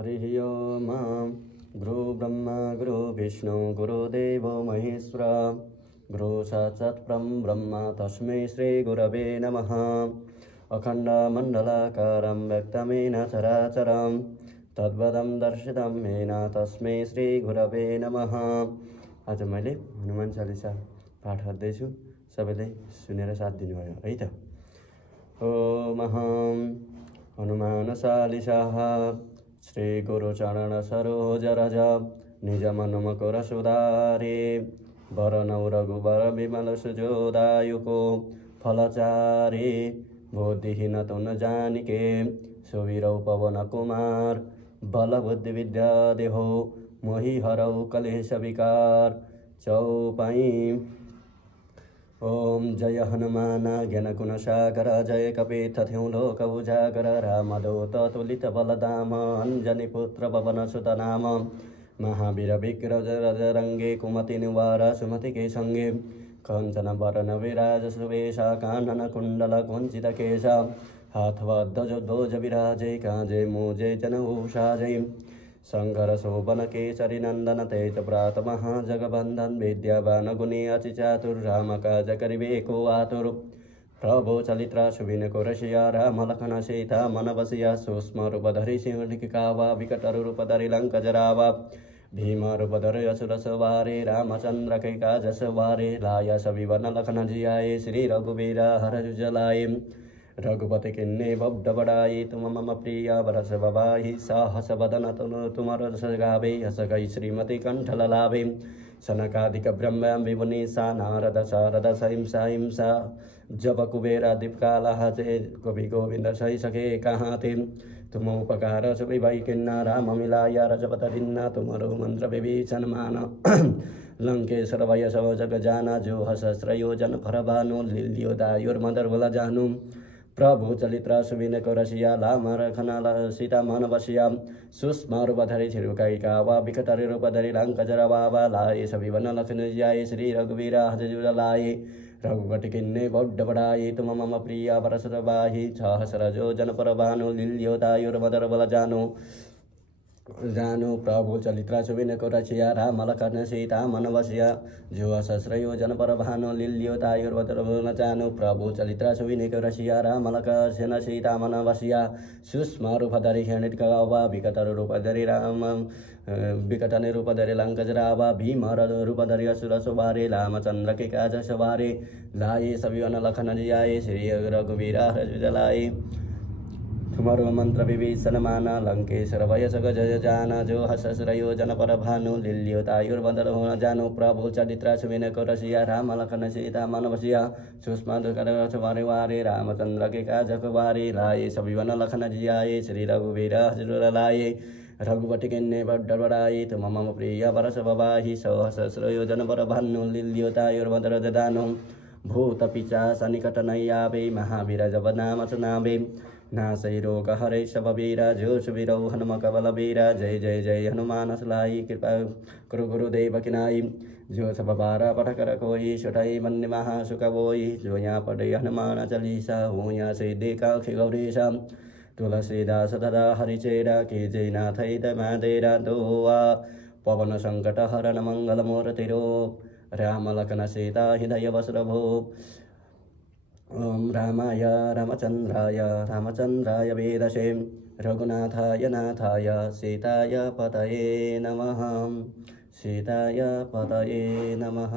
हरिः ओम् गुरु ब्रह्मा गुरु विष्णु गुरुदेवो महेश्वर गुरु साक्षात् ब्रह्म तस्मै श्री गुरवे नमः। अखण्डमण्डलाकारं व्यक्तमेन चराचरं तद्वदं दर्शितं येन तस्मै श्री गुरवे नमः। आज मैले हनुमान चालिसा पाठ गर्दैछु, सबैले सुनेर साथ दिनुभयो है त। ओम हनुमान चालिसाः श्री गुरु चरण सरोज रज निज मन मकर सुधारे वरण रघुबर विमल सुजोदायुको फलचारे बुद्धिहीन तुन जानिके सुवीरौ पवन कुमार बल बुद्धि विद्या देहो मोहि हरौ कलेश विकार चौपाई। ओम जय हनुमान ज्ञान गुण सागर जय कपीठ थिउ लोक उजागर रामदूत तुलित बलधाम अंजनी पुत्र पवन सुत नाम महावीर विक्रम रंगे कुमति निवार सुमति के संगे कंचन वरण विराज सुवेशा कानन कुंडल कुंचित केशा हाथवध्वज ध्वज विराजे काजे मूजे जनऊषाजे शंकर शोभन केसरी नंदन तेज प्रात महाजगबंधन विद्यावान गुणी अति चातुर राम काज करिबे को आतुर प्रभु चलित्रा सुविन को रसिया राम लखन सीता मन बसिया सूक्ष्म रूप धरि सिंह कावा विकट रूप धरि लंक जरावा भीम रूप धरि असुर सवारे रामचंद्र के काज सवारे लाया सभी वन लखन जियाए श्री रघुवीरा हर जलाए रघुपति किन्ने बब्ड बड़ाई तुम मम प्रिया बरस बबाही साहस बदन तुम रस गावे हस गई श्रीमती कंठ ललावे सनकादिक ब्रह्म विमुनि सा नारद शारद सहिंसा हिंसा जब कुबेरा दीपकाला चे कवि गोविंद सही सके कहाँ थे तुम उपकार सुबि भाई किन्ना राम मिलाया रजपत दिन्ना तुमरो मंत्र विभीषण मान लंकेश्वर वय सब जग जाना जो हसस्र योजन फर भानु लिल्यो दायुर मदर बोला जानू प्रभु चलित्रा सुविन को रसिया लाम रखना सीता मन बसिया सूक्ष्म रूप धरि छिरुकाई कावा विकट रूप धरि लंक जरावा लाए सभी वन लखन जाए श्री रघुवीरा हर लाए रघुपति किन्ने बड्ड बड़ाई तुम मम प्रिया परसर बाही सहस्र जो जन पर भानु लिल्यो दायुर मदर बल जानो प्रभु चलित्रा सुविन को रचिया राम लखन सीता मन बसिया जो सहस्र योजन पर भानु लिल्यो दायुर मदर बल जानो प्रभु चलित्रा सुविन को रचिया राम लखन सीता मन बसिया सूक्ष्म रूप धरि क्षणित कावा विकट रूप धरि राम विकट रूप धरि लंक जरावा भीम रूप धरि असुर सवारे रामचंद्र के काज सवारे लाए सभी वन लखन जियाए श्री रघुवीरा हर जलाए तुमरो मंत्र विभीषण माना लंकेश्वर वय सग जय जाना जो हसस्र योजन पर भानु लिल्यो दायुर बदर होना जानो प्रभु चरित्रा सुविन को रसिया राम लखन सीता मन बसिया सूक्ष्म वारे वारे रामचंद्र के काज वारे लाए सभी वन लखन जियाए श्री रघुवीरा हर लाए रघुपति किन्ने बड्ड बड़ाई तुम मम प्रिय बरस बबाही सहस्र योजन पर भानु लिल्यो दायुर बदर दानो भूत पिशाच निकट नैयावे महावीर जब नाम सुनावे नासै रोग हरै सब वीरा जो सुवीरौ हनुमक बल वीरा जय जय जय हनुमान सलाई कृपा करु गुरुदेव किनाई जो सब बारा पठ कर कोई छुटाई मन महा सुख बोई जो यहाँ पढ़े हनुमान चालीसा हो यहाँ से देखा गौरीसा तुलसीदास सदा हरिचेरा के जय नाथ महादेरा दोआ पवन संकट हरण मंगल मूर्तिरो राम लखन सीता हृदय वसुरभो ओम रामाय रामचंद्राय वेदसे रघुनाथाय नाथाय सीताय पतये नमः। सीताय पतये नमः।